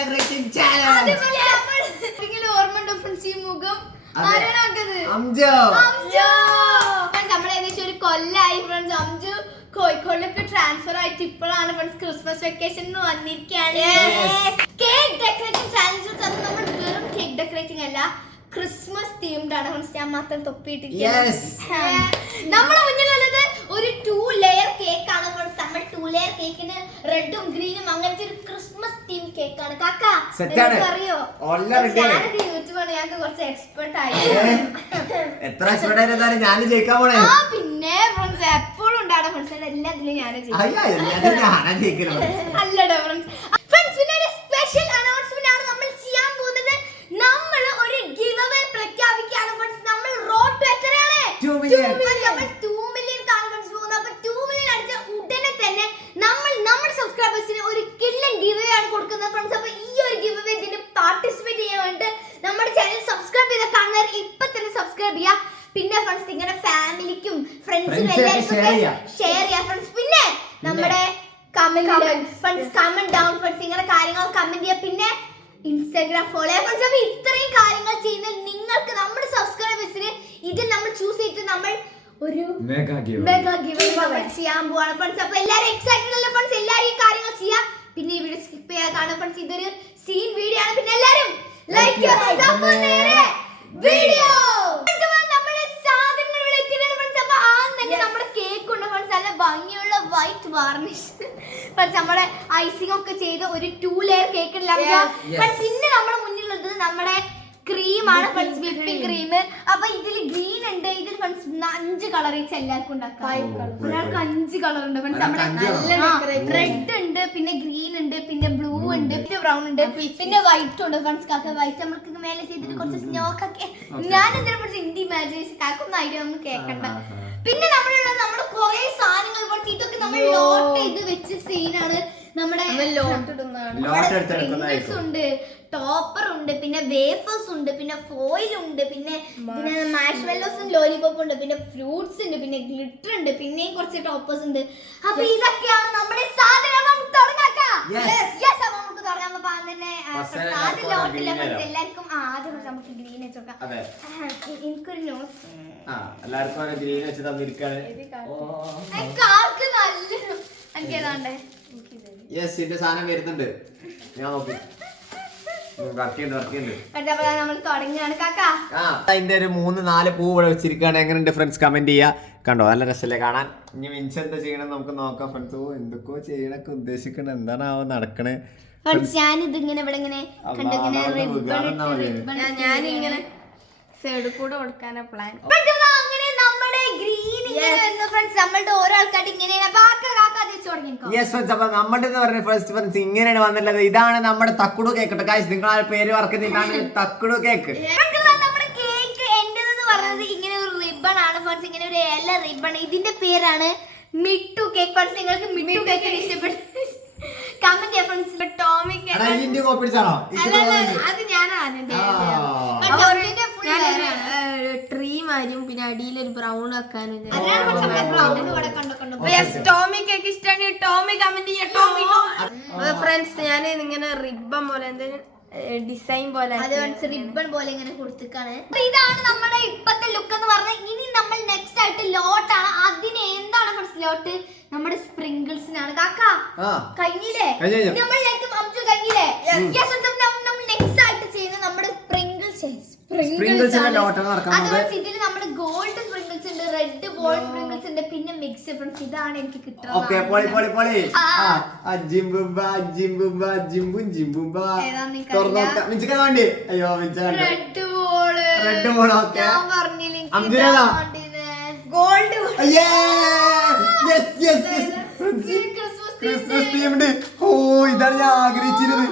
decorating challenge. ഓർമ്മയുണ്ടോ friends ഈ മുഖം നമ്മൾ ഏകദേശം ഒരു കൊല്ലായി ഫ്രണ്ട്സ്. അംജു കോഴിക്കോടിലേക്ക് ട്രാൻസ്ഫർ ആയിട്ട് ഇപ്പോഴാണ് ഫ്രണ്ട്സ് ക്രിസ്മസ് വെക്കേഷൻ വന്നിരിക്കുകയാണ്. Cake decorating challenge. അത് നമ്മൾ വെറും കേക്ക് ഡെക്കറേറ്റിംഗ് അല്ല, ക്രിസ്മസ് തീംഡ് ആണ് ഫ്രണ്ട്സ്. ഞാൻ മാത്രം തൊപ്പിയിട്ടിരിക്കുന്നത്. നമ്മളെ മുന്നിലുള്ളത് ഒരു 2 ലെയർ കേക്ക് ആണ് ഫ്രണ്ട്സ്. നമ്മൾ 2 ലെയർ കേക്കിന് റെഡും ഗ്രീനും അങ്ങനത്തെ ഒരു ക്രിസ്മസ് തീം കേക്ക് ആണ്. കാക്കാ അറിയോ? ഞാനൊക്കെ യൂട്യൂബാണ്, ഞങ്ങൾക്ക് കുറച്ച് എക്സ്പെർട്ട് ആയി. പിന്നെ ഫ്രണ്ട്സ് എപ്പോഴും ഉണ്ടാണ് ഫ്രണ്ട്സ്. എല്ലാത്തിലും ഞാൻ അല്ലടാ ഫ്രണ്ട്സ്. പിന്നെ ഒരു സ്പെഷ്യൽ അനൗൺസ്മെന്റ് ആണ് നമ്മൾ ചെയ്യാൻ പോകുന്നത്. നമ്മൾ ഒരു ഗിവ് അവേ പ്രഖ്യാപിക്കുകയാണ് ഫ്രണ്ട്സ്. നമ്മൾ റോഡ് ടു എത്രയാണ്? 2 മില്യൺ. നമ്മൾ 2 മില്യൺ കാണുമ്പോൾ പോകുന്നത്. അപ്പോൾ 2 മില്യൺ അടിച്ച ഉടനെ തന്നെ നമ്മൾ നമ്മുടെ സബ്സ്ക്രൈബേഴ്സിന് ഒരു കില്ലൻ ഗിവ് അവേ ആണ് കൊടുക്കുന്നത് ഫ്രണ്ട്സ്. അപ്പോൾ ഈ ഒരു ഗിവ് അവേ ഇതിന് പാർട്ടിസിപ്പേറ്റ് ചെയ്യാൻ വേണ്ടി നമ്മുടെ ചാനൽ സബ്സ്ക്രൈബ് ചെയ്ത കാണുന്നവർ ഇപ്പൊ തന്നെ സബ്സ്ക്രൈബ് ചെയ്യുക. പിന്നെ ഫ്രണ്ട്സ് നിങ്ങളുടെ ഫാമിലിക്കും ഫ്രണ്ട്സിനും എല്ലാവർക്കും ഷെയർ ചെയ്യുക ഫ്രണ്ട്സ്. പിന്നെ നമ്മുടെ കമന്റ് ഡൗൺ ഫ്രണ്ട്സ് നിങ്ങളുടെ കാര്യങ്ങൾ കമന്റ് ചെയ്യുക. പിന്നെ ഇൻസ്റ്റാഗ്രാം ഫോളോ ചെയ്യുക ഫ്രണ്ട്സ്. അപ്പോൾ ഇത്രയും കാര്യങ്ങൾ ചെയ്യുന്ന നിങ്ങൾക്ക് നമ്മുടെ സബ്സ്ക്രൈബേഴ്സിന് ഇതിൽ നമ്മൾ ചൂസ് ചെയ്തിട്ട് നമ്മൾ ഒരു മെഗാ ഗിവ് അവേ ചെയ്യാൻ പോവാണ് ഫ്രണ്ട്സ്. അപ്പോൾ എല്ലാവരും എക്സൈറ്റഡ് അല്ലേ ഫ്രണ്ട്സ്? എല്ലാവരും ഈ കാര്യങ്ങൾ ചെയ്യുക. പിന്നെ ഈ വീഡിയോ സ്കിപ്പ് ചെയ്യാതെ കാണുക ഫ്രണ്ട്സ്. ഇതൊരു സീൻ വീഡിയോ ആണ്. പിന്നെ എല്ലാവരും ലൈക്ക് ചെയ്യുക. വീഡിയോ നമ്മുടെ സാധനങ്ങൾ ഇവിടെ എത്തിയിട്ടുണ്ട് ഫ്രണ്ട്സ്. അപ്പോൾ തന്നെ നമ്മുടെ കേക്ക് ഉണ്ട് ഫ്രണ്ട്സ്. നല്ല ഭംഗിയുള്ള വൈറ്റ് വാർണിഷ് ഫ്രണ്ട്സ്. നമ്മുടെ ഐസിംഗ് ഒക്കെ ചെയ്ത് ഒരു 2 ലെയർ കേക്ക് ഫ്രണ്ട്സ്. ഇന്ന് നമ്മുടെ മുന്നിലുള്ളത് നമ്മുടെ ക്രീമാണ് ഫ്രണ്ട്സ്, വിപ്പിംഗ് ക്രീം. അപ്പൊ ഇതിൽ ഗ്രീൻ ഉണ്ട്, ഇതിൽ ഫ്രണ്ട്സ് 5 കളർ വെച്ച് എല്ലാവർക്കും ഉണ്ടാക്കാം. ഒരാൾക്ക് 5 കളർ ഉണ്ട് ഫ്രണ്ട്സ്. നമ്മുടെ റെഡ് ഉണ്ട്, പിന്നെ ഗ്രീൻ ഉണ്ട്, പിന്നെ ബ്ലൂ ഉണ്ട്, പിന്നെ ബ്രൗൺ ഉണ്ട്, പിന്നെ വൈറ്റ് ഉണ്ട് ഫ്രണ്ട്സ്. കാക്ക വൈറ്റ് നമ്മൾക്ക് മേലെ ചെയ്തിട്ട് കുറച്ച് സ്നോക്കൊക്കെ. ഞാൻ ഇതിനെ കുറിച്ച് ഇന്ത്യ ഇമാജിനേഷൻ കാക്കൊന്നും ഐഡിയ ഒന്നും കേൾക്കണ്ട. പിന്നെ നമ്മുടെ കുറെ സാധനങ്ങൾ ഫ്രണ്ട്സ്. ഇതൊക്കെ നമ്മൾ ലോട്ട് ചെയ്ത് വെച്ച സീനാണ്. നമ്മുടെ സ്പ്രിംഗിൾസ് ഉണ്ട്, ടോപ്പർ ഉണ്ട്, പിന്നെ വേഫേഴ്സ് ഉണ്ട്, പിന്നെ ഫോയിൽ ഉണ്ട്, പിന്നെ മാഷ്മെല്ലോസും ലോലിപോപ്പ് ഉണ്ട്, പിന്നെ ഫ്രൂട്ട്സ് ഉണ്ട്, പിന്നെ ഗ്ലിറ്റർ ഉണ്ട്, പിന്നെയും കുറച്ച് ടോപ്പേഴ്സ് ഉണ്ട്. അപ്പൊ ഇതൊക്കെയാണ് നമ്മുടെ സാധനം. നമുക്ക് തുടങ്ങാം. നമുക്ക് തുടങ്ങാൻ തന്നെ ആദ്യം ലോട്ടില്ല ഫ്രണ്ട്സ്. എല്ലാവർക്കും ആദ്യം നമുക്ക് ഗ്രീൻ വെച്ചോക്കാം. എനിക്കൊരു നോസ് എല്ലാവർക്കും ഗ്രീൻ വെച്ച് തന്നിരിക്കാണ്. എനിക്ക് ഏതാണ്ടേ ഇതിന്റെ സാധനം വരുന്നുണ്ട്. ഞാൻ നോക്കി അതിന്റെ ഒരു 3-4 പൂ ഇവിടെ വെച്ചിരിക്കുകയാണ്. എങ്ങനെയുണ്ട് ഫ്രണ്ട്സ്? കമന്റ് ചെയ്യാ. കണ്ടോ, നല്ല രസമല്ലേ കാണാൻ? ഇനി മിൻസ് എന്താ ചെയ്യണം നമുക്ക് നോക്കാം ഫ്രണ്ട്സ്. എന്തൊക്കെയോ ചെയ്യണൊക്കെ ഉദ്ദേശിക്കണേ, എന്താണാവോ നടക്കണേ? ഞാനിങ്ങനെ സൈഡ് കൂടെ കൊടുക്കാനാ പ്ലാൻ. ഇങ്ങനെയാണ് വന്നിട്ടുള്ളത്. ഇതാണ് നമ്മുടെ തക്കുടു കേക്ക്. നിങ്ങൾ ആ പേര് വർക്കുന്നതാണ് തക്കുടു കേക്ക്. ഇങ്ങനെ ഒരു റിബൺ ആണ് ഫ്രണ്ട്സ്, ഇങ്ങനെ ഒരു ഇല റിബൺ. ഇതിന്റെ പേരാണ് മിട്ടു കേക്ക് ഫ്രണ്ട്സ്. നിങ്ങൾക്ക് മിട്ടു കേക്ക് ഇഷ്ടപ്പെട്ടു കമന്റ് ചെയ്യാം ഫ്രണ്ട്സ്. ടോമി കേക്ക് അത് ഞാനാണ് ട്രീ മാരും, പിന്നെ അടിയിലൊരു ബ്രൗൺ വെക്കാനും. ടോമി കേക്ക് ഇഷ്ടമാണ് ടോമി കമന്റ് ചെയ്യാം ഫ്രണ്ട്സ്. ഞാൻ ഇങ്ങനെ റിബൺ പോലെ എന്തെങ്കിലും ഡിസൈൻ പോലെ റിബൺ പോലെ ഇങ്ങനെ കൊടുത്തിക്കാണ്. ഇതാണ് നമ്മുടെ ഇപ്പത്തെ ലുക്ക് എന്ന് പറഞ്ഞാൽ. ഇനി നമ്മൾ നെക്സ്റ്റ് ആയിട്ട് ലോട്ടാണ്. അതിന് എന്താണ് ഫസ്റ്റ് ലോട്ട്? നമ്മുടെ സ്പ്രിങ്കിൾസിനാണ്. കാക്ക കഴിഞ്ഞില്ലേ? നമ്മൾ കഴിഞ്ഞില്ലേ? നമ്മൾ നെക്സ്റ്റ് ആയിട്ട് ചെയ്യുന്നത് നമ്മുടെ സ്പ്രിങ്കിൾസ്. ഇതിൽ നമ്മുടെ ഗോൾഡ് സ്പ്രിങ്കിൾസ് ഉണ്ട്, റെഡ് ഗോൾഡ് സ്പ്രിങ്കിൾസ് ഉണ്ട്, പിന്നെ മിക്സ് ഫ്രണ്ട്സ്. ഇതാണ് എനിക്ക് കിട്ടുന്നത്. Christmas themed. ഓ, ഇതാണ് ഞാൻ ആഗ്രഹിച്ചിരുന്നത്.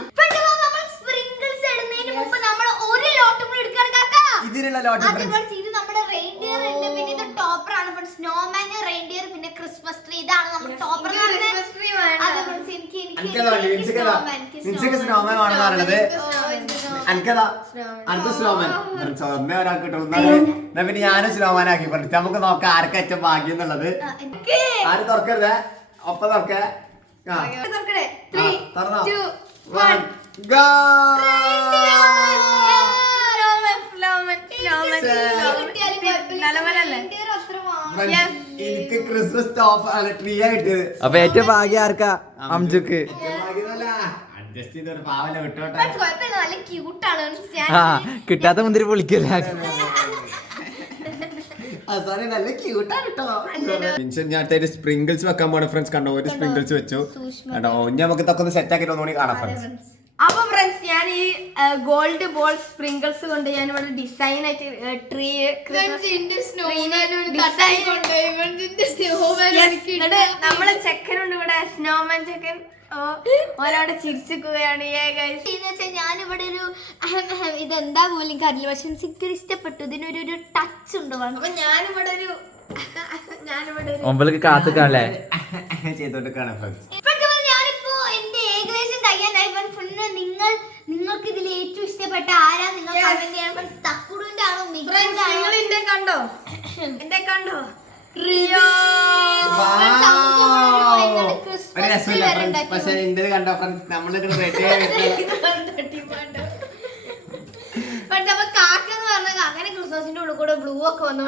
ഇതിനുള്ള ലോട്ട് ഇത് നമ്മുടെ റെയിൻഡിയർ ഉണ്ട്, പിന്നെ ഇത് ടോപ്പർ ആണ് ഫ്രണ്ട്സ്. സ്നോമാൻ, റെയിൻഡിയർ, പിന്നെ ക്രിസ്മസ് ട്രീ. ഇതാണ് നമ്മുടെ ടോപ്പർ. പിന്നെ ഞാനും സ്നോമാൻ ആക്കി ഫ്രണ്ട്സ്. നമുക്ക് നോക്കാം ആർക്കാ ഏറ്റവും ഭാഗ്യം എന്നുള്ളത്. ആരും തുറക്കരുത്, ഒപ്പം തുറക്കേ. തുറന്നോ? എനിക്ക് ക്രിസ്മസ് ടോപ്പ് അല്ല ട്രീ കിട്ടിയത്. അപ്പൊ ഏറ്റവും ഭാഗ്യം ആർക്കാ? അംജുക്ക്. അഡ്ജസ്റ്റ് ചെയ്തൊരു പാവല വിട്ടോട്ടെ. നല്ല ക്യൂട്ടാണ്. ആ കിട്ടാത്ത മുന്തിരി പൊളിക്കില്ല. നല്ല ക്യൂട്ടാണ് കേട്ടോ. ഞാൻ സ്പ്രിങ്കിൾസ് വെക്കാൻ പോണ ഫ്രണ്ട്സ്. കണ്ടോ ഒരു സ്പ്രിങ്കിൾസ് വെച്ചു കേട്ടോ. ഇനി നമുക്ക് ഇതൊക്കെ ഒന്ന് സെറ്റ് ആക്കിട്ട് ഒന്നുകൂടി കാണാം ഫ്രണ്ട്സ്. അപ്പൊ ഫ്രണ്ട്സ് ഞാൻ ഈ ഗോൾഡ് ബോൾ സ്പ്രിങ്കിൾസ് കൊണ്ട് ഞാൻ ഇവിടെ ഡിസൈൻ ആയിട്ട് ട്രീ നമ്മളെ ചെക്കനുണ്ട് ഇവിടെ സ്നോമാൻ ചെക്കൻ. ഓരോടെ ചിരിച്ചിക്കുകയാണ്. ഞാനിവിടെ ഒരു ഇതെന്താ പോലും കാര്യമില്ല, പക്ഷെ എനിക്ക് ഇഷ്ടപ്പെട്ടു. ഇതിനൊരു ടച്ച് ഉണ്ട്. അപ്പൊ ഞാനിവിടെ ഒരു ഒമ്പലേക്ക് കാത്തുക്കാണല്ലേ ചെയ്തോണ്ട് കാണാം ഫ്രണ്ട്സ്. ഞാനിപ്പോ എന്റെ ഏകദേശം കഴിയാനായി. നിങ്ങൾക്ക് ഇതിൽ ഏറ്റവും ഇഷ്ടപ്പെട്ട ആരാ? നിങ്ങൾ കമന്റ് ചെയ്യാൻ. തക്കുടുവിന്റെ ആണോ നിങ്ങൾ എന്റെ കണ്ടോ? എന്റെ കണ്ടോ? പക്ഷെ എന്റെ കണ്ടോ ഫ്രണ്ട്സ് നമ്മളിത് റെഡി അങ്ങനെ ക്രിസ്മസിന്റെ ഉള്ളിൽ കൂടെ ബ്ലൂ ഒക്കെ വന്നു.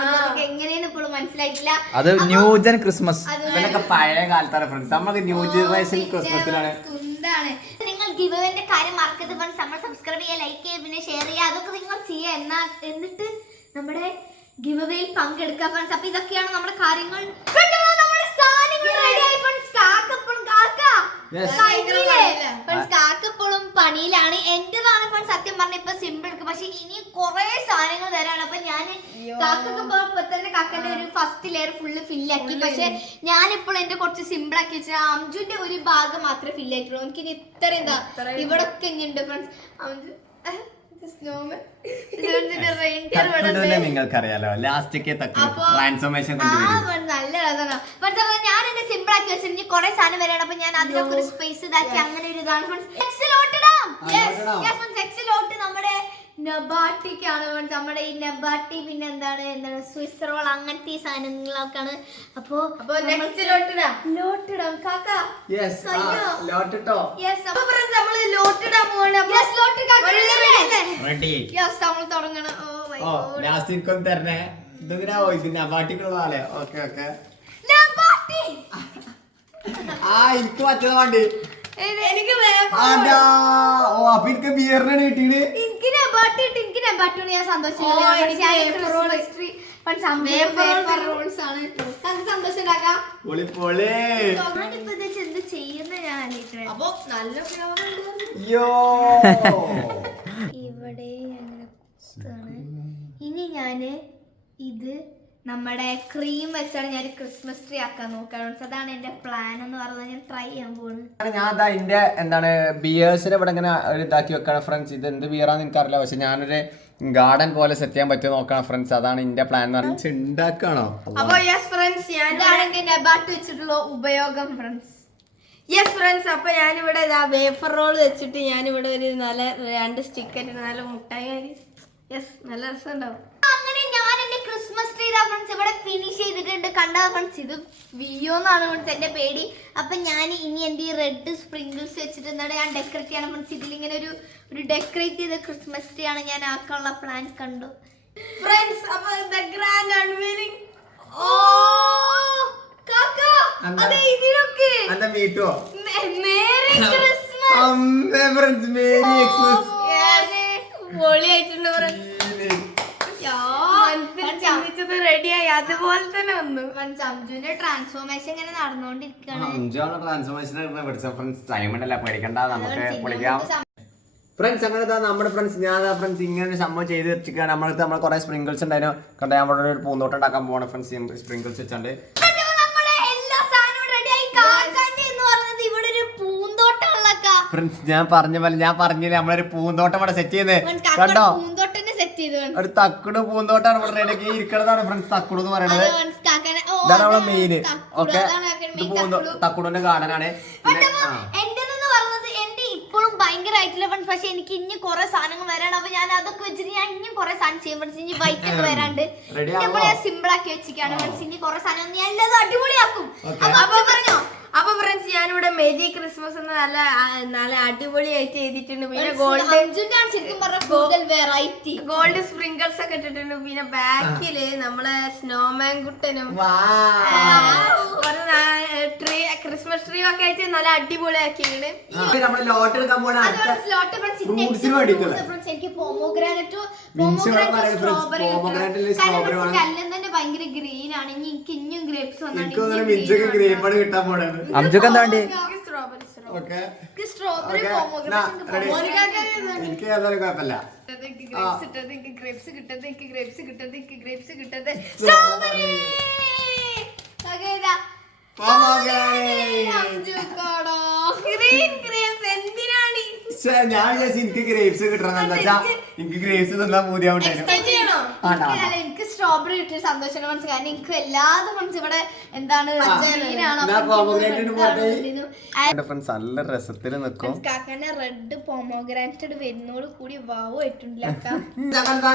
എങ്ങനെയാണ് ഇപ്പോഴും മനസ്സിലായിട്ടില്ല. അത് ന്യൂജൻ ക്രിസ്മസ്. ഇതൊക്കെ പഴയ കാലത്താണ് ഫ്രണ്ട്സ്. നമുക്ക് ന്യൂ ജനറേഷൻ ക്രിസ്മസിലാണ്. നിങ്ങൾ ഗിവ്അവേന്റെ കാര്യം മറക്കരുത് ഫ്രണ്ട്സ്. നമ്മൾ സബ്സ്ക്രൈബ് ചെയ്യുക, ലൈക്ക് ചെയ്യുക, പിന്നെ ഷെയർ ചെയ്യുക. അതൊക്കെ നിങ്ങൾ ചെയ്യുക. എന്നിട്ട് നമ്മുടെ ഗിവ്അവേയിൽ പങ്കെടുക്കുക ഫ്രണ്ട്സ്. അപ്പൊ ഇതൊക്കെയാണ് നമ്മുടെ കാര്യങ്ങൾ. കാക്കപ്പോഴും പണിയിലാണ്. എന്റേതാണ് ഫ്രണ്ട്സ് സത്യം പറഞ്ഞ ഇപ്പൊ സിമ്പിൾ എടുക്കുക. പക്ഷെ ഇനി കുറെ സാധനങ്ങൾ തരാണ്. അപ്പൊ ഞാൻ കാക്കൊക്കെ ഇപ്പൊ തന്നെ കാക്കന്റെ ഒരു ഫസ്റ്റ് ലെയർ ഫുള്ള് ഫില്ലാക്കി. പക്ഷെ ഞാനിപ്പോൾ എന്റെ കുറച്ച് സിമ്പിൾ ആക്കി വെച്ചാൽ അംജുന്റെ ഒരു ഭാഗം മാത്രമേ ഫില്ലായിട്ടുള്ളൂ. എനിക്ക് ഇനി ഇത്രയും ഇവിടെ ഒക്കെ ഇനിയുണ്ട് ഫ്രണ്ട്സ്. അംജു നിങ്ങൾക്കറിയാലോ ലാസ്റ്റൊക്കെ ട്രാൻസ്ഫോർമേഷൻ നല്ല രസമാണ്. ഞാൻ എന്റെ സിമ്പിൾ ആക്കി വെച്ചിട്ട് ഇനി കുറെ സാധനം വരാണ്. അപ്പൊ ഞാൻ അതിലൊക്കെ ഒരു സ്പേസ് ഇതാക്കി അങ്ങനെ ഒരു ഇതാണ് എക്സിലോട്ട് നമ്മുടെ നബാട്ടിക്കാണ് നമ്മുടെ ഈ നബാട്ടി. പിന്നെ എന്താണ് സ്വിസ് റോൾ അങ്ങനത്തെ ഈ സാധനങ്ങളൊക്കെയാണ്. അപ്പൊ ലോട്ടിടാം കാക്ക. നമ്മള് ലോട്ടിടാൻ പോവാണ്. നമ്മൾ തുടങ്ങണം. തരണേ നബാട്ടിക്കുള്ള ആളെ. Okay okay. ആ എനിക്ക് മറ്റേത് വേണ്ടി. എനിക്ക് അപ്പൊ ബിയറിനാണ് കിട്ടിയത്. എനിക്ക് നബാട്ടിയാണ് ഞാൻ സന്തോഷം. എന്ത് ചെയ്യുന്ന ഞാൻ ഇവിടെ ഇനി ഞാന് ഇത് നമ്മുടെ ക്രീം വെച്ചാണ് ഞാൻ ക്രിസ്മസ് ട്രീ ആക്കാൻ നോക്കുകയാണ്. അതാണ് എന്റെ പ്ലാൻ എന്ന് പറഞ്ഞാൽ ഞാൻ ട്രൈ ചെയ്യാൻ പോകുന്നത്. ഞാൻ അതാ എന്റെ എന്താണ് ബിയേഴ്സിനെ ഇവിടെ ഇങ്ങനെ ഇതാക്കി വെക്കണം ഫ്രണ്ട്സ്. ഇത് എന്ത് ബിയറാന്ന് എനിക്കറിയില്ല. പക്ഷെ ഞാനൊരു ഗാർഡൻ പോലെ സെറ്റ് ചെയ്യാൻ പറ്റുമോ നോക്കണം ഫ്രണ്ട്സ്. അതാണ് എന്റെ പ്ലാൻ എന്ന് പറഞ്ഞാൽ ഉണ്ടാക്കണോ. അപ്പൊ യെസ് ഫ്രണ്ട്സ് ഇതാണ് എന്റെ നബാട്ട് വെച്ചിട്ടുള്ള ഉപയോഗം ഫ്രണ്ട്സ്. യെസ് ഫ്രണ്ട്സ് അപ്പൊ ഞാനിവിടെ വേഫർ റോൾ വെച്ചിട്ട് ഞാനിവിടെ ഒരു നല്ല 2 സ്റ്റിക്കർ നല്ല മുട്ടായി. യെസ് നല്ല രസം ഉണ്ടാവും. അങ്ങനെ ഞാൻ എന്റെ ക്രിസ്മസ് ട്രീ ഫ്രണ്ട്സ് ഇവിടെ ഫിനിഷ് ചെയ്തിട്ടുണ്ട്. കണ്ടാ ഫ്രണ്ട്സ് ഇത് വിയോന്നാണ് ഫ്രണ്ട്സ് എന്റെ പേടി. അപ്പൊ ഞാൻ ഇനി എന്റെ ഈ റെഡ് സ്പ്രിങ്കിൾസ് വെച്ചിട്ട് എന്താണ് ഞാൻ ഡെക്കറേറ്റ് ചെയ്യണം ഫ്രണ്ട്സ്. ഇതിലിങ്ങനെ ഒരു ഡെക്കറേറ്റ് ചെയ്ത ക്രിസ്മസ് ട്രീ ആണ് ഞാൻ ആക്കാനുള്ള പ്ലാൻ കണ്ടു ഫ്രണ്ട്സ്. അപ്പൊ ദ ഗ്രാൻഡ് അൺവീലിംഗ്. ഓ കാക്ക അതെ ഇതിലൊക്കെ അല്ല മീറ്റോ merry Christmas. Friends merry Xmas. പൊളിയായിട്ടുണ്ട് ഫ്രണ്ട്സ്. റെഡിയായി അതുപോലെ തന്നെ വന്നു. അംജുവിന്റെ ട്രാൻസ്ഫോർമേഷൻ ഇങ്ങനെ നടന്നുകൊണ്ടിരിക്കുകയാണ്. ഫ്രണ്ട്സ് അങ്ങനെ നമ്മുടെ ഫ്രണ്ട്സ് ഞാൻ ഫ്രണ്ട്സ് ഇങ്ങനെ സംഭവം ചെയ്ത് വെച്ചിരിക്കുകയാണ്. നമ്മൾ കുറെ സ്പ്രിങ്കിൾസ് ഉണ്ടായിരുന്നു. കണ്ട നമ്മുടെ ഒരു പൂന്തോട്ടം ഉണ്ടാക്കാൻ പോകണം ഫ്രണ്ട്സ്. സ്പ്രിങ്കിൾസ് വെച്ചാണ്ട് ഫ്രണ്ട്സ് ഞാൻ പറഞ്ഞില്ലേ നമ്മളൊരു പൂന്തോട്ടം ഇവിടെ സെറ്റ് ചെയ്യുന്നത് കണ്ടോ. ഒരു തക്കുട് പൂന്തോട്ടാണ് ഇവിടെ റെഡിയാക്കി ഇരിക്കണതാണ് ഫ്രണ്ട്സ്. തക്കുട് എന്ന് പറയുന്നത് ഇതാണ് നമ്മളെ മെയിൻ. ഓക്കെ തക്കുടിന്റെ ഗാർഡനാണ്. ഇപ്പോഴും ഭയങ്കരമായിട്ടില്ല ഫ്രണ്ട്സ്. പക്ഷെ എനിക്ക് ഇനി കുറെ സാധനങ്ങൾ വരാണ്. അപ്പൊ ഞാൻ അതൊക്കെ വെച്ചിട്ട് ഞാൻ ഇനിയും കുറെ സാധനം ചെയ്യും ഫ്രണ്ട്സ്. ഇനി വൈറ്റ് ഒക്കെ വരാണ്ട് സിമ്പിൾ ആക്കി വെച്ചിരിക്കുകയാണ് ഫ്രണ്ട്സ്. ഇനി കുറെ സാധനം ഞാൻ എല്ലാതും അടിപൊളിയാക്കും. അപ്പൊ ഫ്രണ്ട്സ് ഞാനിവിടെ മെരി ക്രിസ്മസ് എന്ന് നല്ല അടിപൊളിയായിട്ട് ചെയ്തിട്ടുണ്ട്. പിന്നെ ഗോൾഡ് വെറൈറ്റി ഗോൾഡ് സ്പ്രിങ്കിൾസ് ഒക്കെ ഇട്ടിട്ടുണ്ട്. പിന്നെ ബാക്കില് നമ്മളെ സ്നോമാൻ കുട്ടനും ട്രീ ക്രിസ്മസ് ട്രീ ഒക്കെ ആയിട്ട് നല്ല അടിപൊളിയാക്കിയാണ്. എനിക്ക് പോമോഗ്രാനറ്റും തന്നെ ഭയങ്കര ഗ്രീൻ ആണ്. ഇനി എനിക്ക് ഇനിയും ഗ്രേപ്സ് അംജുക്ക് എന്താ വേണ്ടി? സ്ട്രോബെറി എനിക്ക് ഏതായാലും കുഴപ്പമില്ല. ഗ്രേപ്സ് കിട്ടത് എനിക്ക് ഗ്രേപ്സ് കിട്ടത് എനിക്ക് ഗ്രേപ്സ് കിട്ടത് സ്ട്രോബെറി ഞാൻ വിചാരിച്ചു എനിക്ക് ഗ്രേപ്സ് കിട്ടണം. എന്താ വെച്ചാ എനിക്ക് ഗ്രേപ്സ് തന്നാ പൂതിയാവുണ്ടായിരുന്നു. എനിക്ക് സ്ട്രോബെറി കിട്ടിയ സന്തോഷം മനസ്സിലായി. കാരണം എനിക്ക് എല്ലാതും മനസ്സിൽ ഇവിടെ എന്താണ് ഫ്രണ്ട്സ് നല്ല രസത്തിൽ നിൽക്കും. കാക്കനെ റെഡ് പോമോഗ്രാനേറ്റ് വരുന്നോട് കൂടി വാവ് ആയിട്ടില്ല.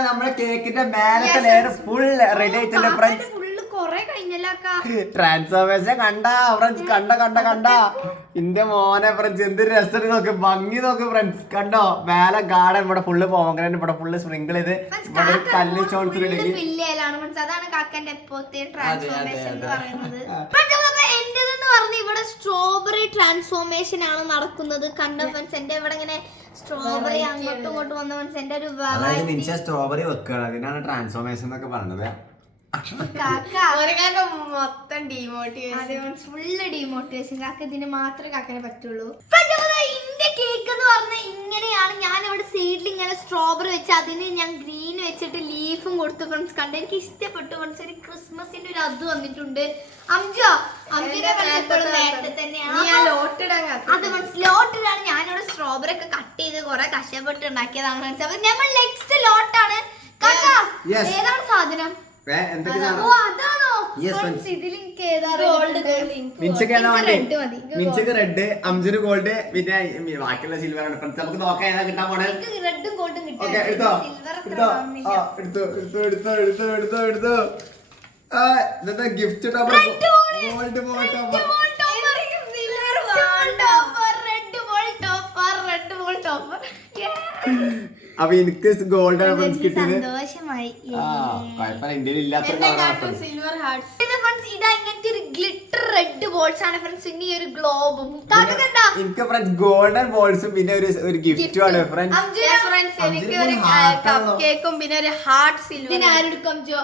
നമ്മളെ കേക്കിന്റെ മേലത്തെ ലെയർ ഫുൾ റെഡി ആയിട്ടുണ്ട് ഫ്രണ്ട്സ്. ഫുള്ള് കൊറേ കഴിഞ്ഞല്ലോ. ട്രാൻസ്ഫോർമേഷൻ കണ്ട ഫ്രണ്ട്സ്, കണ്ട ഇന്റെ മോനെ ഫ്രണ്ട്സ് എന്ത് രസം നോക്ക്, ഭംഗി നോക്ക് ഫ്രണ്ട്സ്. കണ്ടോ മേലെ ഗാർഡൻ, ഇവിടെ ഫുള്ള് പോമഗ്രാനേറ്റ്, ഇവിടെ ഫുള്ള് സ്പ്രിങ്കിൾ ചെയ്ത് ഇവിടെ ഒരു കല്ല് സ്റ്റോൺസ് അതാണ് കാക്കന്റെ എപ്പോഴത്തെ ട്രാൻസ്ഫോർമേഷൻ എന്ന് പറയുന്നത്. എന്റേതെന്ന് പറഞ്ഞ ഇവിടെ സ്ട്രോബെറി ട്രാൻസ്ഫോർമേഷൻ ആണ് നടക്കുന്നത്. കണ്ട ഫ്രണ്ട്സ്, എന്റെ ഇവിടെ ഇങ്ങനെ സ്ട്രോബെറി അങ്ങോട്ടും ഇങ്ങോട്ടും വന്ന ഫ്രണ്ട്സ് എന്റെ ഒരു സ്ട്രോബെറി വെക്കണം, അതിനാണ് ട്രാൻസ്ഫോർമേഷൻ എന്നൊക്കെ പറഞ്ഞത്. മൊത്തം ഫുള്ള് ഡീമോട്ടിവേഷൻ. കാക്ക ഇതിന് മാത്രമേ കാക്കനെ പറ്റുള്ളൂ. ഇന്റെ കേക്ക് എന്ന് പറഞ്ഞ ഇങ്ങനെയാണ്. ഞാൻ ഇവിടെ സൈഡിൽ ഇങ്ങനെ സ്ട്രോബെറി വെച്ച് അതിന് ഞാൻ ഗ്രീൻ വെച്ചിട്ട് ലീഫും കൊടുത്തു ഫ്രണ്ട്സ്. കണ്ട് എനിക്ക് ഇഷ്ടപ്പെട്ടു ഫ്രണ്ട്സ്. ഒരു ക്രിസ്മസിന്റെ ഒരു അത് വന്നിട്ടുണ്ട്. അംജുനെ നേരത്തെ തന്നെയാണ് അത് ലോട്ടിലാണ്. ഞാനിവിടെ സ്ട്രോബെറി ഒക്കെ കട്ട് ചെയ്ത് കുറെ കഷ്ടപ്പെട്ട് ഉണ്ടാക്കിയതാണ് ഫ്രണ്ട്സ്. അപ്പൊ ഞങ്ങൾ നെക്സ്റ്റ് ലോട്ടാണ്. കാക്ക ഏതാണ് സാധനം? മിഞ്ചക്ക് റെഡ്, അംജുന് ഗോൾഡ്, പിന്നെ ബാക്കിയുള്ള സിൽവർ ആണ് ഫ്രണ്ട്സ്. നമുക്ക് നോക്കാം ഏതാ കിട്ടാൻ പോണേ. റെഡും ഗോൾഡും എടുത്തോ. ഇതെന്താ gift topper, gold ball topper. അപ്പൊ എനിക്ക് ഗോൾഡ് ആണ് ഫ്രണ്ട്സ് കിട്ടിയത്. സന്തോഷമായി. Silver hearts. ഇതാ ഇങ്ങനത്തെ ഒരു ഗ്ലിറ്റർ റെഡ് ബോൾസ് ആണ് ഫ്രണ്ട്സ്. ഇനി ഒരു ഗ്ലോബും എനിക്ക് ഫ്രണ്ട്സ് ഗോൾഡൻ ബോൾസും പിന്നെ ഒരു ഗിഫ്റ്റും ആണ് ഫ്രണ്ട്സ്. എനിക്ക് ഒരു കപ്പ് കേക്കും പിന്നെ ഒരു ഹാർട്ട് സിൽവർ. ഇതിനാരെടുക്കാം ജോ?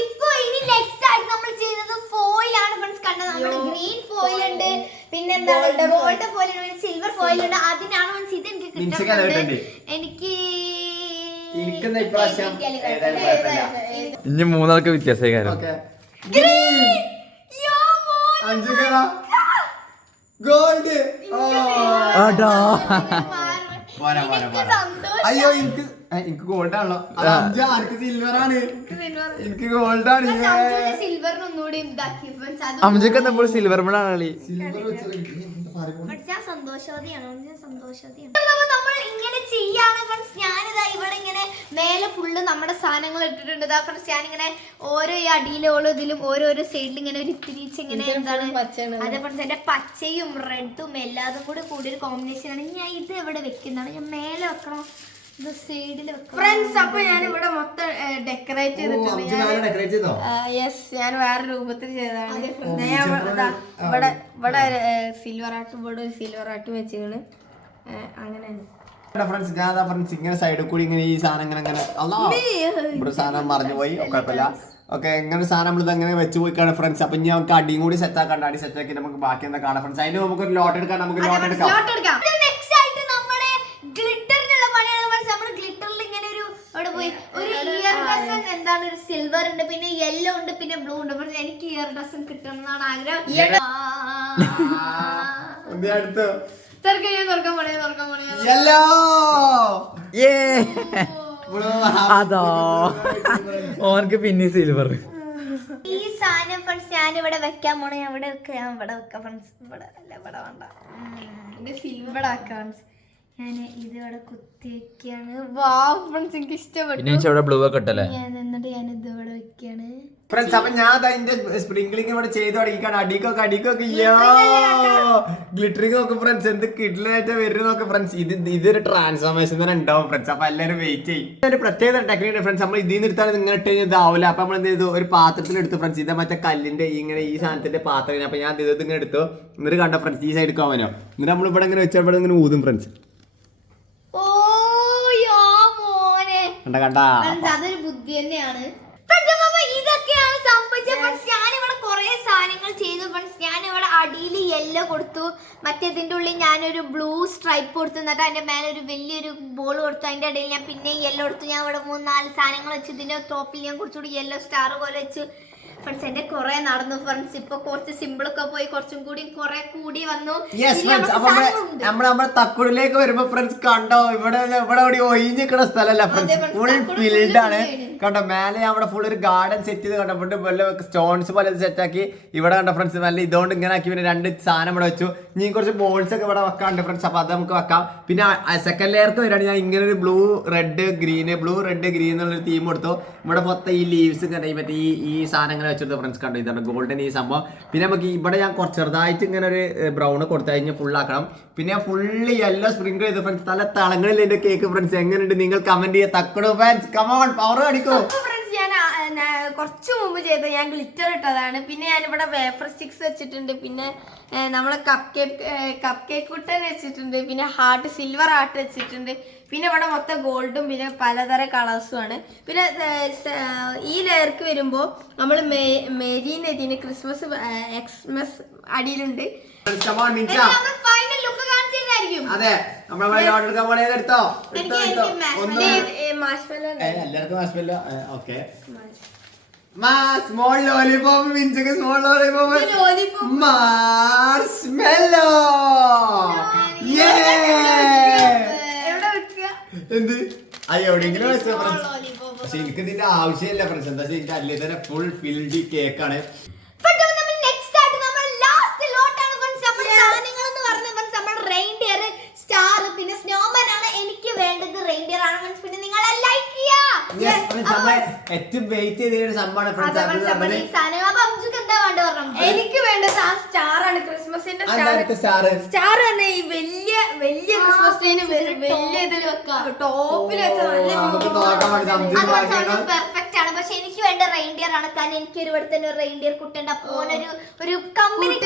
ഇപ്പൊ ഇനി നെക്സ്റ്റ് ആയിട്ട് നമ്മൾ ചെയ്യുന്നത് ഫോയിൽ ആണ് ഫ്രണ്ട്സ്. കണ്ടത് നമ്മുടെ ഗ്രീൻ ഫോയിൽ ഉണ്ട്, പിന്നെ എന്താണ് ഗോൾഡ് ഫോയിൽ ഉണ്ട്, സിൽവർ ഫോയിൽ ഉണ്ട്. അതിനാണ് ഫ്രണ്ട്സ് ഇത് എനിക്ക് കിട്ടുന്നത്. എനിക്ക് ഇനി മൂന്നാൾക്ക് വ്യത്യാസമായി കാര്യം. ഗോൾഡ്. അയ്യോ എനിക്ക് ഗോൾഡ് ആണല്ലോ. എനിക്ക് സിൽവർ ആണ്. എനിക്ക് ഗോൾഡ് ആണ്. സിൽവറിന് ഒന്നുകൂടി ഇതാക്കി അംജുക്ക് നമ്മൾ സിൽവർ മെഡാണ്. ഞാൻ സന്തോഷവതിയാണ്. നമ്മൾ ഇങ്ങനെ ചെയ്യാണ് ഫ്രണ്ട്സ്. ഞാനിതാ ഇവിടെ ഇങ്ങനെ മേലെ ഫുള്ള് നമ്മുടെ സാധനങ്ങൾ ഇട്ടിട്ടുണ്ട്. ഇതാ ഫ്രണ്ട്സ്, ഞാനിങ്ങനെ ഓരോ ഈ അടിയിലോളോ ഇതിലും ഓരോരോ സൈഡിൽ ഇങ്ങനെ ഒരു ഇത്തിരിച്ച് ഇങ്ങനെ എന്താണ് അതേ ഫ്രണ്ട്സ് എന്റെ പച്ചയും റെഡും എല്ലാതും കൂടി കൂടിയൊരു കോമ്പിനേഷൻ ആണ്. ഞാൻ ഇത് എവിടെ വെക്കുന്നതാണ്? ഞാൻ മേലെ വെക്കണോ ഇത് സൈഡിൽ വെക്കണം ഫ്രണ്ട്സ്? അപ്പൊ ഞാൻ ഇവിടെ മൊത്തം ഡെക്കറേറ്റ് ചെയ്തിട്ടുണ്ട്. യെസ്, ഞാൻ വേറെ രൂപത്തിൽ ചെയ്തതാണ്. ഇവിടെ സിൽവർ ആർട്ട്, ഇവിടെ ഒരു സിൽവർ ആർട്ട് വെച്ചാണ്. അങ്ങനെയാണ് ഫ്രണ്ട്സ്. ഞാൻ ഫ്രണ്ട്സ് ഇങ്ങനെ സൈഡിൽ കൂടി ഇങ്ങനെ ഈ സാധനം ഇങ്ങനെ ഇവിടെ സാധനം മറിഞ്ഞു പോയി, കുഴപ്പമില്ല. ഓക്കെ, ഇങ്ങനെ സാധനം നമ്മൾ അങ്ങനെ വെച്ച് പോയിക്കാണ് ഫ്രണ്ട്സ്. അപ്പൊ ഇനി നമുക്ക് അടിയും കൂടി സെറ്റ് ആക്കാണ്ട് അടി സെറ്റ് ആക്കി നമുക്ക് ബാക്കി എന്താ കാണാം ഫ്രണ്ട്സ്. അതിന് നമുക്ക് ഒരു ലോട്ട് എടുക്കാം. നമുക്ക് ലോട്ട് എടുക്കാം. എന്താണ് ഒരു സിൽവർ ഉണ്ട്, പിന്നെ യെല്ലോ ഉണ്ട്, പിന്നെ ബ്ലൂ ഉണ്ട്. പക്ഷെ എനിക്ക് ഇയർ ഡ്രസ്സും കിട്ടണം എന്നാണ് ആഗ്രഹം. അതോ ഓനക്ക് പിന്നെ സിൽവർ. ഈ സാധനം ഫ്രണ്ട്സ് ഞാൻ ഇവിടെ വെക്കാൻ പോണേ. ഞാൻ ഇവിടെ വെക്കാം ഫ്രണ്ട്സ്. ഇവിടെ അല്ല, ഇവിടെ വേണ്ട, സിൽവർ ആക്കാം ഫ്രണ്ട്സ്. ഞാൻ ഇതിവിടെ കുത്തി വെക്കാണ്. വാ ഫ്രണ്ട്സ് എനിക്ക് ഇഷ്ടപ്പെട്ടു. പിന്നെ ഇവിടെ ബ്ലൂ ഒക്കെ ഇട്ടല്ലേ. എന്നിട്ട് ഞാൻ ഇതിവിടെ വെക്കാണ് ഫ്രണ്ട്സ്. അപ്പൊ ഞാൻ അതിന്റെ സ്പ്രിംഗ്ലിംഗ് ഇവിടെ ചെയ്ത് തുടങ്ങിക്കാണ്. അടിക്കൊക്കെ ഗ്ലിറ്ററിംഗ് നോക്ക് ഫ്രണ്ട്സ്, എന്ത് കിഡ്ലായിട്ട് വരുന്ന നോക്ക് ഫ്രണ്ട്സ്. ഇതൊരു ട്രാൻസ്ഫോർമേഷൻ തന്നെ ഉണ്ടാവും ഫ്രണ്ട്സ്. അപ്പൊ എല്ലാവരും വെയിറ്റ് ചെയ്യും. ഒരു പ്രത്യേക ടെക്നിക്ക് ഫ്രണ്ട്സ്. നമ്മൾ ഇതിൽ നിന്ന് എടുത്താൽ ഇങ്ങനെ ഇട്ട് കഴിഞ്ഞാൽ ഇതാവില്ല. അപ്പൊ നമ്മൾ എന്ത് ചെയ്തു, ഒരു പാത്രത്തിൽ എടുത്തു ഫ്രണ്ട്സ്. ഇതാ മറ്റേ കല്ലിന്റെ ഇങ്ങനെ ഈ സാധനത്തിന്റെ പാത്രം. അപ്പൊ ഞാൻ ഇത് ഇങ്ങനെ എടുത്തു. എന്നിട്ട് കണ്ടോ ഫ്രണ്ട്സ്, ഈ സൈഡ് പോകാനോ. എന്നിട്ട് നമ്മൾ ഇവിടെ ഇങ്ങനെ വെച്ചാൽ ഇവിടെ ഇങ്ങനെ ഊതും ഫ്രണ്ട്സ്. കണ്ട അതൊരു ബുദ്ധി തന്നെയാണ്. ഇതൊക്കെയാണ് സംഭവിച്ചത്. ഞാനിവിടെ കുറെ സാധനങ്ങൾ ചെയ്തു ഫ്രണ്ട്സ്. ഞാനിവിടെ അടിയിൽ യെല്ലോ കൊടുത്തു, മറ്റേതിന്റെ ഉള്ളിൽ ഞാനൊരു ബ്ലൂ സ്ട്രൈപ്പ് കൊടുത്തു, എന്നിട്ട് അതിന്റെ മേലെ ഒരു വലിയൊരു ബോൾ കൊടുത്തു. അതിന്റെ ഇടയിൽ ഞാൻ പിന്നെ യെല്ലോ കൊടുത്തു. ഞാൻ ഇവിടെ 3-4 സാധനങ്ങൾ വെച്ചു. ഇതിന്റെ ടോപ്പിൽ ഞാൻ കുറച്ചുകൂടി യെല്ലോ സ്റ്റാർ പോലെ വെച്ചു ഫ്രണ്ട്സ്. എന്റെ കുറെ നടന്നു ഫ്രണ്ട്സ്. ഇപ്പൊ കുറച്ച് സിമ്പിളൊക്കെ പോയി കുറച്ചും കൂടി കുറെ കൂടി വന്നു. നമ്മുടെ തക്കുടിലേക്ക് വരുമ്പോ ഫ്രണ്ട്സ് കണ്ടോ, ഇവിടെ ഒഴിഞ്ഞിക്കണ സ്ഥലമല്ല ഫ്രണ്ട്സ്, ഫുൾ ഫീൽഡ് ആണ്. കണ്ടോ മേലെ അവിടെ ഫുൾ ഒരു ഗാർഡൻ സെറ്റ് ചെയ്ത് കണ്ടോ. ഇവിടെ വല്ല സ്റ്റോൺസ് പോലെ സെറ്റ് ആക്കി ഇവിടെ കണ്ടോ ഫ്രണ്ട്സ്. നല്ല ഇതുകൊണ്ട് ഇങ്ങനെ ആക്കി പിന്നെ 2 സാധനം ഇവിടെ വെച്ചു. ഇനി കുറച്ച് ബോൾസ് ഒക്കെ ഇവിടെ വെക്കാറുണ്ട് ഫ്രണ്ട്സ്. അപ്പൊ അത് നമുക്ക് വെക്കാം. പിന്നെ സെക്കൻഡ് ലെയർക്ക് വരികയാണ് ഞാൻ ഇങ്ങനെ ഒരു ബ്ലൂ റെഡ് ഗ്രീൻ എന്നുള്ളൊരു തീം കൊടുത്തു. ഇവിടെ മൊത്തം ഈ ലീവ്സ് മറ്റേ ഈ സാധനങ്ങൾ വെച്ചിട്ട് ഫ്രണ്ട്സ് കണ്ടോ. ഇതാണ് ഗോൾഡൻ ഈ സംഭവം. പിന്നെ നമുക്ക് ഇവിടെ ഞാൻ ചെറുതായിട്ട് ഇങ്ങനെ ഒരു ബ്രൗൺ കൊടുത്തു കഴിഞ്ഞാൽ ഫുള്ളാക്കണം. പിന്നെ ഞാൻ ഫുള്ള് യെല്ലോ സ്പ്രിംഗിൾ ചെയ്തു ഫ്രണ്ട്സ്. നല്ല തളങ്ങളിൽ എന്റെ കേക്ക് ഫ്രണ്ട്സ്. എങ്ങനെയുണ്ട് നിങ്ങൾ കമന്റ് ചെയ്യുക. തക്കടു ഫാൻസ് കമോൺ പവർ കാണിക്കോ. ഞാൻ കുറച്ച് മുമ്പ് ചെയ്ത് ഞാൻ ഗ്ലിറ്റർ ഇട്ടതാണ്. പിന്നെ ഞാനിവിടെ വേഫർ സ്റ്റിക്സ് വെച്ചിട്ടുണ്ട്. പിന്നെ നമ്മളെ കപ്പ് കേക്ക് കുട്ടൻ വെച്ചിട്ടുണ്ട്. പിന്നെ സിൽവർ ഹാർട്ട് വെച്ചിട്ടുണ്ട്. പിന്നെ ഇവിടെ മൊത്തം ഗോൾഡും പിന്നെ പലതരം കളേഴ്സും ആണ്. പിന്നെ ഈ ലെയർക്ക് വരുമ്പോൾ നമ്മൾ മെരീൻ എഴുതിന് ക്രിസ്മസ് എക്സ്മസ് അടിയിലുണ്ട്. അതെ എടുത്തോ സ്മോൾ ലോലിപോപ്പ് മിഞ്ചക്ക് സ്മോൾ ലോലിപോപ്പ് മാർഷ്മെല്ലോ. എന്ത് എവിടെയെങ്കിലും വെച്ചോ ഫ്രണ്ട്സ്. പക്ഷെ എനിക്ക് ഇതിന്റെ ആവശ്യമില്ല ഫ്രണ്ട്സ്. എന്താ വെച്ചാൽ ഇതിന്റെ അല്ലേ തന്നെ ഫുൾ ഫിൽഡ് കേക്കാണ്. പിന്നെ സ്നോമാൻ ആണ് എനിക്ക് വേണ്ടത്. റെയിൻഡിയർ ആണ് ഫ്രണ്ട്സ്. പിന്നെ നിങ്ങൾ ലൈക്ക് ഏറ്റവും വെയിറ്റ് ചെയ്ത സംഭവമാണ് ഫ്രണ്ട്സ്. എനിക്ക് വേണ്ടത് ആ സ്റ്റാർ ആണ്. ക്രിസ്മസിന്റെ സ്റ്റാർ ആണ്. ഈ വലിയ ക്രിസ്മസ് ട്രീന് വലിയ ടോപ്പിൽ പെർഫെക്റ്റ് ആണ്. പക്ഷെ എനിക്ക് വേണ്ട റെയിൻഡിയർ ആണ്. കാരണം എനിക്ക് ഇവിടെ തന്നെ ഒരു റെയിൻഡിയർ കുട്ടേണ്ട പോലൊരു ഒരു കമ്പനി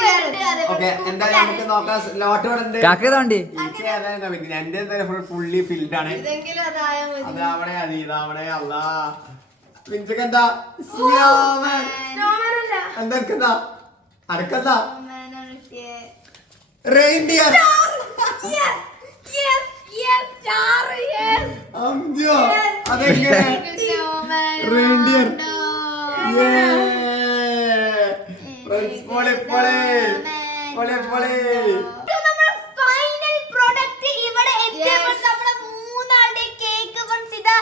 ഫുള്ളി ഫിൽഡ് ആണ്. റെയിൻഡിയർ റെയിൻഡിയർ ഫൈനൽ പ്രോഡക്റ്റ് ഇവിടെ എത്തിയപ്പോൾ നമ്മുടെ മൂന്നാളുടെ കേക്ക് ഫ്രണ്ട്സ് ഇതാ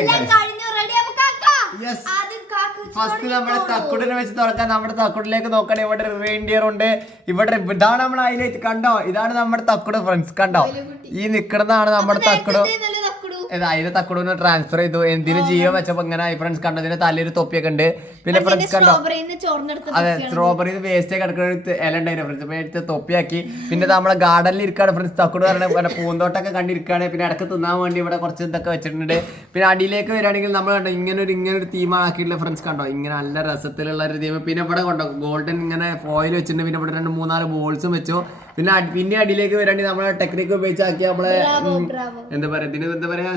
എല്ലാം കഴിഞ്ഞു റെഡി. ഫസ്റ്റ് നമ്മുടെ തക്കുടിനെ വെച്ച് തുറക്കാൻ. നമ്മുടെ തക്കുടിലേക്ക് നോക്കണേ. ഇവിടെ റെയിൻഡിയർ ഉണ്ട്. ഇവിടെ ഇതാണ് നമ്മൾ ഹൈലൈറ്റ്. കണ്ടോ, ഇതാണ് നമ്മുടെ തക്കുട് ഫ്രണ്ട്സ്. കണ്ടോ, ഈ നിക്കണതാണ് നമ്മുടെ തക്കുട്. അതിന്റെ തക്കുടൂന്ന് ട്രാൻസ്ഫർ ചെയ്തു. എന്തിനു ജീവൻ വെച്ചപ്പോ ഇങ്ങനെ ഫ്രണ്ട്സ് കണ്ടോ. ഇതിന്റെ തലയൊരു തൊപ്പിയൊക്കെ ഉണ്ട്. പിന്നെ ഫ്രണ്ട്സ് കണ്ടോ, അതെ സ്ട്രോബെറി വേസ്റ്റ് കിടക്കുന്ന ഇല ഉണ്ടായിരുന്നു ഫ്രണ്ട്സ്. അപ്പൊ എടുത്ത് തൊപ്പിയാക്കി. പിന്നെ നമ്മളെ ഗാർഡനിൽ ഇരിക്കാണ് ഫ്രണ്ട്സ്. തക്കുട് പറഞ്ഞ പൂന്തോട്ടൊക്കെ കണ്ടിരിക്കുകയാണ്. പിന്നെ ഇടക്ക് തിന്നാൻ വേണ്ടി ഇവിടെ കുറച്ച് ഇതൊക്കെ വെച്ചിട്ടുണ്ട്. പിന്നെ അടിയിലേക്ക് വരികയാണെങ്കിൽ നമ്മൾ കണ്ടോ ഇങ്ങനൊരു തീമാക്കിയിട്ടുള്ള ഫ്രണ്ട്സ് കണ്ടോ. ഇങ്ങനെ നല്ല രസത്തിലുള്ള ഒരു തീം. പിന്നെ ഇവിടെ കണ്ടോ ഗോൾഡൻ ഇങ്ങനെ ഫോയിൽ വെച്ചിട്ടുണ്ട്. പിന്നെ ഇവിടെ 2-3-4 ബോൾസും വെച്ചു. പിന്നെ അടിയിലേക്ക് വരികയാണെങ്കിൽ നമ്മളെ ടെക്നിക്ക് ഉപയോഗിച്ചാക്കി നമ്മളെ എന്താ പറയാ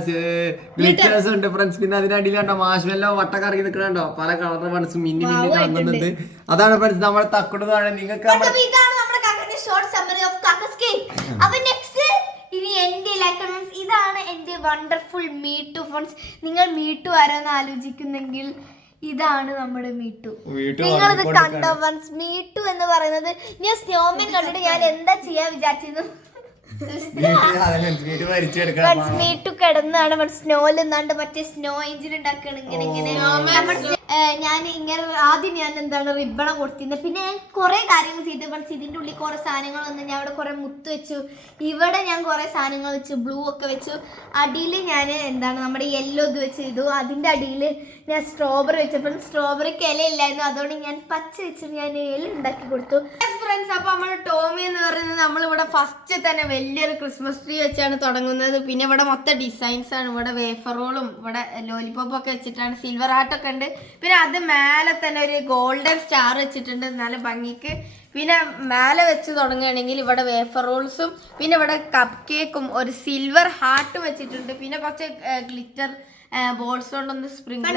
ഗ്ലിറ്റേഴ്സ് ഉണ്ട് ഫ്രണ്ട്സ്. പിന്നെ അതിനടിയിൽ കണ്ടോ മാഷ്മെല്ലോ വട്ടൊക്കെ ഇറങ്ങി നിൽക്കണോ. പല കളർ ഫ്രണ്ട്സ് മിന്നി കാണുന്നുണ്ട്. അതാണ് ഫ്രണ്ട്സ് നമ്മുടെ തക്കുട്. നിങ്ങൾക്ക് ഇതാണ് എന്റെ വണ്ടർഫുൾ മീറ്റു ഫ്രണ്ട്സ്. നിങ്ങൾ മീറ്റു ആരാന്ന് ആലോചിക്കുന്നെങ്കിൽ ഇതാണ് നമ്മുടെ മീറ്റു. നിങ്ങളിത് കണ്ടോ ഫ്രണ്ട്സ്. മീറ്റു എന്ന് പറയുന്നത് ഞാൻ സ്നോമാൻ കണ്ടിട്ട് ഞാൻ എന്താ ചെയ്യാൻ വിചാരിച്ചിരുന്നു. മീറ്റു കിടന്നാണ് സ്നോയിൽ നിന്നാണ്ട് മറ്റേ സ്നോ എഞ്ചിൻ ഉണ്ടാക്കുകയാണ്. ഇങ്ങനെ ഞാൻ ഇങ്ങനെ ആദ്യം ഞാൻ എന്താണ് റിബണ കൊടുത്തിരുന്നത്. പിന്നെ ഞാൻ കുറെ കാര്യങ്ങൾ ചെയ്തു ഫ്രണ്ട്സ്. ഇതിൻ്റെ ഉള്ളിൽ കുറെ സാധനങ്ങൾ വന്ന് ഞാൻ ഇവിടെ കുറെ മുത്ത് വെച്ചു, ഇവിടെ ഞാൻ കുറെ സാധനങ്ങൾ വെച്ചു, ബ്ലൂ ഒക്കെ വെച്ചു. അടിയിൽ ഞാൻ എന്താണ് നമ്മുടെ യെല്ലോ ഇത് വെച്ച് ചെയ്തു. അതിൻ്റെ അടിയിൽ ഞാൻ സ്ട്രോബെറി വെച്ചപ്പോൾ സ്ട്രോബെറിക്ക് ഇല ഇല്ലായിരുന്നു, അതുകൊണ്ട് ഞാൻ പച്ച വെച്ച് ഞാൻ ഇല ഉണ്ടാക്കി കൊടുത്തു. ഫ്രണ്ട്സ്, അപ്പൊ നമ്മുടെ ടോമി എന്ന് പറയുന്നത് നമ്മളിവിടെ ഫസ്റ്റ് തന്നെ വലിയൊരു ക്രിസ്മസ് ട്രീ വെച്ചാണ് തുടങ്ങുന്നത്. പിന്നെ ഇവിടെ മൊത്തം ഡിസൈൻസ് ആണ്, ഇവിടെ വേഫറോളും ഇവിടെ ലോലിപോപ്പ് ഒക്കെ വെച്ചിട്ടാണ്, സിൽവർ ഹാർട്ടൊക്കെ ഉണ്ട്. പിന്നെ അത് മേലെ തന്നെ ഒരു ഗോൾഡൻ സ്റ്റാർ വെച്ചിട്ടുണ്ട് നല്ല ഭംഗിക്ക്. പിന്നെ മേലെ വെച്ച് തുടങ്ങുകയാണെങ്കിൽ ഇവിടെ വേഫർ റോൾസും പിന്നെ ഇവിടെ കപ്പ് കേക്കും ഒരു സിൽവർ ഹാർട്ടും വെച്ചിട്ടുണ്ട്. പിന്നെ കുറച്ച് ഗ്ലിറ്റർ ബോൾസ് കൊണ്ടൊന്ന് സ്പ്രിംഗിൾ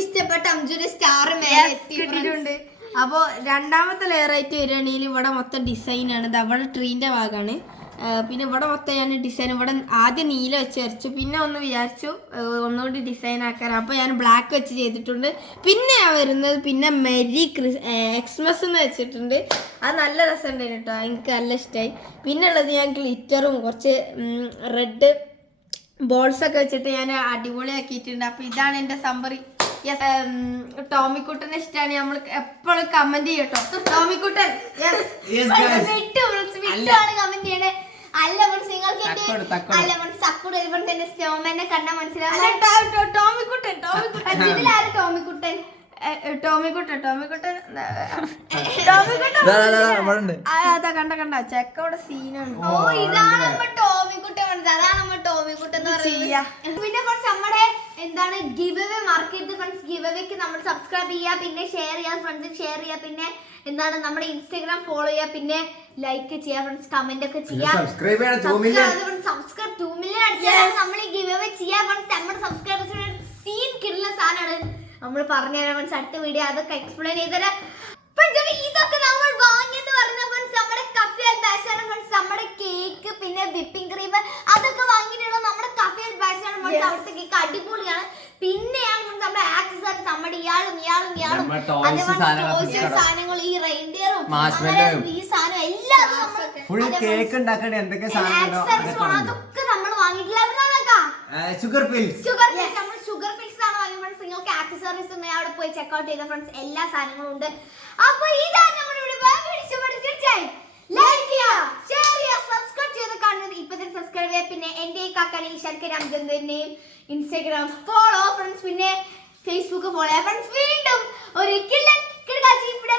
ഇഷ്ടപ്പെട്ട അംജുന്റെ സ്റ്റാർ കിട്ടിയിട്ടുണ്ട്. അപ്പോൾ രണ്ടാമത്തെ ലെയർ ആയിട്ട് വരികയാണെങ്കിൽ ഇവിടെ മൊത്തം ഡിസൈൻ ആണ്. ഇത് അവിടെ ട്രീൻ്റെ ഭാഗമാണ്. പിന്നെ ഇവിടെ മൊത്തം ഞാൻ ഡിസൈൻ ഇവിടെ ആദ്യം നീല വെച്ച് വരച്ചു, പിന്നെ ഒന്ന് വിചാരിച്ചു ഒന്നുകൂടി ഡിസൈൻ ആക്കാൻ, അപ്പോൾ ഞാൻ ബ്ലാക്ക് വെച്ച് ചെയ്തിട്ടുണ്ട്. പിന്നെ ഞാൻ വരുന്നത് പിന്നെ മെരി എക്സ്മസ് എന്ന് വെച്ചിട്ടുണ്ട്. അത് നല്ല രസമുണ്ടായിരുന്നു കേട്ടോ, എനിക്ക് നല്ല ഇഷ്ടമായി. പിന്നെ ഉള്ളത് ഞാൻ ഗ്ലിറ്ററും കുറച്ച് റെഡ് ബോൾസൊക്കെ വെച്ചിട്ട് ഞാൻ അടിപൊളിയാക്കിയിട്ടുണ്ട്. അപ്പോൾ ഇതാണ് എൻ്റെ സമ്പറി. ടോമിക്കുട്ടനെ ഇഷ്ടമാണ്, നമ്മൾ എപ്പോഴും കമന്റ് ചെയ്യട്ടോ. ടോമിക്കുട്ടൻ കമന്റ് ചെയ്യണേ. അല്ല നിങ്ങൾക്ക് സ്നോമാനെ കണ്ടാൽ മനസ്സിലാവും. ടോമിക്കുട്ടൻ ഇതിലാരും ടോമിക്കുട്ടൻ അതാ കണ്ട ചെക്കോടെ സീനാണ്. ഓ ഇതാണ് നമ്മുടെ ടോമിക്കുട്ടൻ ഫ്രണ്ട്സ്, അതാണ് നമ്മുടെ ടോമിക്കുട്ടൻ എന്ന് പറയുന്നത്. പിന്നെ ഫ്രണ്ട്സ് നമ്മുടെ എന്താണ് give away market friends, give അവേക്ക് നമ്മൾ സബ്സ്ക്രൈബ് ചെയ്യുക, പിന്നെ ഷെയർ ചെയ്യുക, ഫ്രണ്ട്സിന് ഷെയർ ചെയ്യുക, പിന്നെ എന്താണ് നമ്മുടെ ഇൻസ്റ്റാഗ്രാം ഫോളോ ചെയ്യുക, പിന്നെ ലൈക്ക് ചെയ്യുക ഫ്രണ്ട്സ്, കമന്റ് ഒക്കെ ചെയ്യുക. സബ്സ്ക്രൈബ് 2 മില്യൺ അടിച്ചാൽ നമ്മൾ ഈ ഗിവ് അവേ ചെയ്യാൻ ഫ്രണ്ട്സ്. നമ്മുടെ സബ്സ്ക്രൈബേഴ്സിന് സീൻ കിട്ടുന്ന സാധനമാണ് നമ്മൾ പറഞ്ഞുതരാം ഫ്രണ്ട്സ്. അടുത്ത വീഡിയോ അതൊക്കെ എക്സ്പ്ലെയിൻ ചെയ്തുതരാം. ഇതൊക്കെ നമ്മൾ വാങ്ങിയെന്ന് പറഞ്ഞ ഫ്രണ്ട്സ് നമ്മുടെ കഫേ അൽ ബാഷാണ് ഫ്രണ്ട്സ്. നമ്മുടെ കേക്ക് പിന്നെ വിപ്പിംഗ് ക്രീം അതൊക്കെ വാങ്ങിയിട്ടുള്ള നമ്മുടെ കഫേ അൽ ബാഷാണ് ഫ്രണ്ട്സ്. അവിടുത്തെ കേക്ക് അടിപൊളിയാണ്. പിന്നെയാണ് നമ്മുടെ ആക്സസറീസ് നമ്മുടെ ഇയാളും സാധനങ്ങൾ ഈ റെയിൻഡിയറും ഈ സാധനം എല്ലാം കേക്ക് ഉണ്ടാക്കണ എന്തൊക്കെ അതൊക്കെ നമ്മൾ വാങ്ങിയിട്ടില്ല. ഷുഗർ ഫിൽസ് നമ്മൾ ഷുഗർ ഫിൽസ് ആണ് വാങ്ങിയത് ഫ്രണ്ട്സ്. നിങ്ങൾക്ക് ആക്സസറീസ് ഉണ്ടെങ്കിൽ അവിടെ പോയി ചെക്ക്ഔട്ട് ചെയ്ത ഫ്രണ്ട്സ് എല്ലാ സാധനങ്ങളും ഉണ്ട്. അപ്പൊ ഇതാണ് നമ്മുടെ തീർച്ചയായും ലൈക്ക് ചെയ്യുക, ഷെയർ ചെയ്യുക, സബ്സ്ക്രൈബ് ചെയ്ത് കാണുന്നത് ഇപ്പൊ തന്നെ സബ്സ്ക്രൈബ് ചെയ്യുക. പിന്നെ എന്റെ കാക്കാനെ ശർക്കര അംജന്റെയും ഇൻസ്റ്റാഗ്രാം ഫോളോ ഫ്രണ്ട്സ്, പിന്നെ ഫേസ്ബുക്ക് ഫോളോ ചെയ്യുക ഫ്രണ്ട്സ്. വീണ്ടും ഒരു കില്ലൻ കിടക്കാച്ചി ഇവിടെ